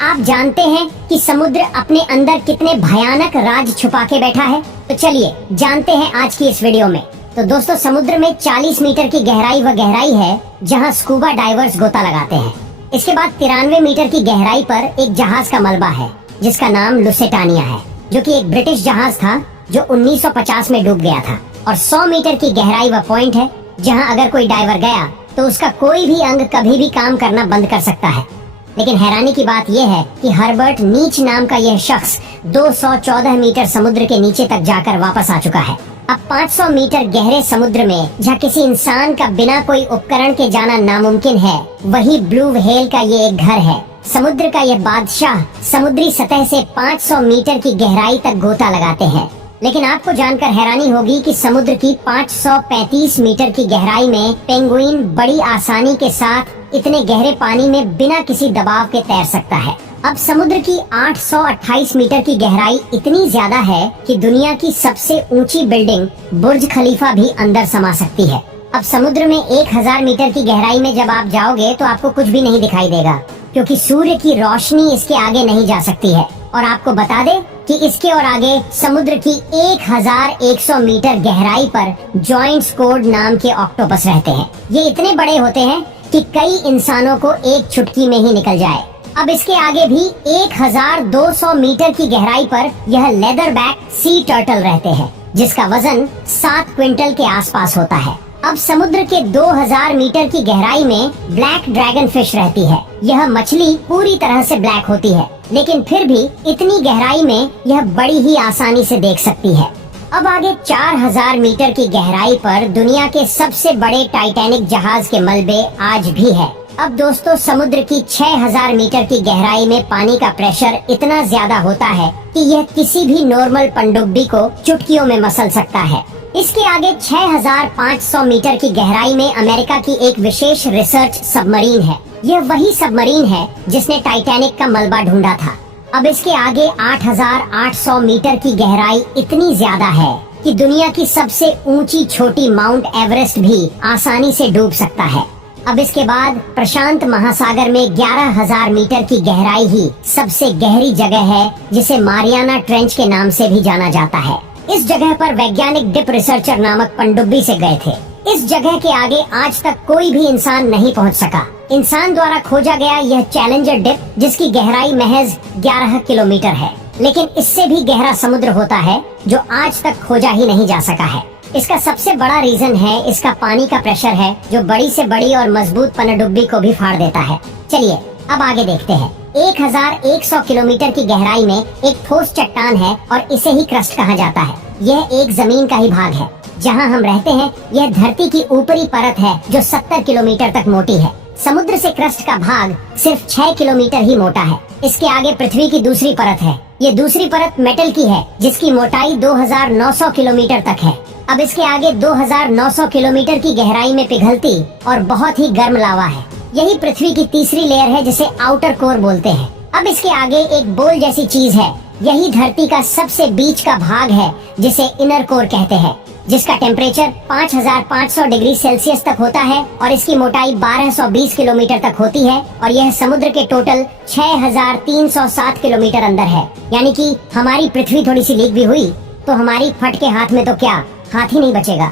आप जानते हैं कि समुद्र अपने अंदर कितने भयानक राज छुपा के बैठा है? तो चलिए जानते हैं आज की इस वीडियो में। तो दोस्तों, समुद्र में 40 मीटर की गहराई है जहां स्कूबा डाइवर्स गोता लगाते हैं। इसके बाद 93 मीटर की गहराई पर एक जहाज का मलबा है जिसका नाम लुसेटानिया है, जो कि एक ब्रिटिश जहाज था जो 1950 में डूब गया था। और 100 मीटर की गहराई वह पॉइंट है जहां अगर कोई डाइवर गया तो उसका कोई भी अंग कभी भी काम करना बंद कर सकता है। लेकिन हैरानी की बात यह है कि हर्बर्ट नीच नाम का यह शख्स 214 मीटर समुद्र के नीचे तक जाकर वापस आ चुका है। अब 500 मीटर गहरे समुद्र में जहाँ किसी इंसान का बिना कोई उपकरण के जाना नामुमकिन है, वही ब्लू व्हेल का ये एक घर है। समुद्र का यह बादशाह समुद्री सतह से 500 मीटर की गहराई तक गोता लगाते हैं। लेकिन आपको जानकर हैरानी होगी कि समुद्र की 535 मीटर की गहराई में पेंगुइन बड़ी आसानी के साथ इतने गहरे पानी में बिना किसी दबाव के तैर सकता है। अब समुद्र की 828 मीटर की गहराई इतनी ज्यादा है कि दुनिया की सबसे ऊंची बिल्डिंग बुर्ज खलीफा भी अंदर समा सकती है। अब समुद्र में 1000 मीटर की गहराई में जब आप जाओगे तो आपको कुछ भी नहीं दिखाई देगा, क्योंकि सूर्य की रोशनी इसके आगे नहीं जा सकती है। और आपको बता दे कि इसके और आगे समुद्र की 1100 मीटर गहराई पर जॉइंट स्क्वाड नाम के ऑक्टोपस रहते हैं। ये इतने बड़े होते हैं कि कई इंसानों को एक चुटकी में ही निकल जाए। अब इसके आगे भी 1200 मीटर की गहराई पर यह लेदर बैक सी टर्टल रहते हैं, जिसका वजन 7 क्विंटल के आसपास होता है। अब समुद्र के 2000 मीटर की गहराई में ब्लैक ड्रैगन फिश रहती है। यह मछली पूरी तरह से ब्लैक होती है, लेकिन फिर भी इतनी गहराई में यह बड़ी ही आसानी से देख सकती है। अब आगे 4000 मीटर की गहराई पर दुनिया के सबसे बड़े टाइटैनिक जहाज के मलबे आज भी है। अब दोस्तों, समुद्र की 6000 मीटर की गहराई में पानी का प्रेशर इतना ज्यादा होता है कि यह किसी भी नॉर्मल पनडुब्बी को चुटकियों में मसल सकता है। इसके आगे 6500 मीटर की गहराई में अमेरिका की एक विशेष रिसर्च सबमरीन है। यह वही सबमरीन है जिसने टाइटैनिक का मलबा ढूंढा था। अब इसके आगे 8800 मीटर की गहराई इतनी ज्यादा है कि दुनिया की सबसे ऊंची छोटी माउंट एवरेस्ट भी आसानी से डूब सकता है। अब इसके बाद प्रशांत महासागर में 11000 मीटर की गहराई ही सबसे गहरी जगह है, जिसे मारियाना ट्रेंच के नाम से भी जाना जाता है। इस जगह पर वैज्ञानिक डिप रिसर्चर नामक पनडुब्बी से गए थे। इस जगह के आगे आज तक कोई भी इंसान नहीं पहुंच सका। इंसान द्वारा खोजा गया यह चैलेंजर डिप, जिसकी गहराई महज 11 किलोमीटर है, लेकिन इससे भी गहरा समुद्र होता है जो आज तक खोजा ही नहीं जा सका है। इसका सबसे बड़ा रीजन है इसका पानी का प्रेशर है, जो बड़ी से बड़ी और मजबूत पनडुब्बी को भी फाड़ देता है। चलिए अब आगे देखते हैं। 1100 किलोमीटर की गहराई में एक ठोस चट्टान है और इसे ही क्रस्ट कहा जाता है। यह एक जमीन का ही भाग है जहां हम रहते हैं। यह धरती की ऊपरी परत है जो 70 किलोमीटर तक मोटी है। समुद्र से क्रस्ट का भाग सिर्फ 6 किलोमीटर ही मोटा है। इसके आगे पृथ्वी की दूसरी परत है। ये दूसरी परत मेटल की है, जिसकी मोटाई 2900 किलोमीटर तक है। अब इसके आगे 2900 किलोमीटर की गहराई में पिघलती और बहुत ही गर्म लावा है। यही पृथ्वी की तीसरी लेयर है, जिसे आउटर कोर बोलते हैं। अब इसके आगे एक बोल जैसी चीज है। यही धरती का सबसे बीच का भाग है, जिसे इनर कोर कहते हैं, जिसका टेम्परेचर 5500 डिग्री सेल्सियस तक होता है और इसकी मोटाई 1220 किलोमीटर तक होती है। और यह समुद्र के टोटल 6307 किलोमीटर अंदर है। यानी कि हमारी पृथ्वी थोड़ी सी लीक भी हुई तो हमारी फट के हाथ में तो क्या, हाथ ही नहीं बचेगा।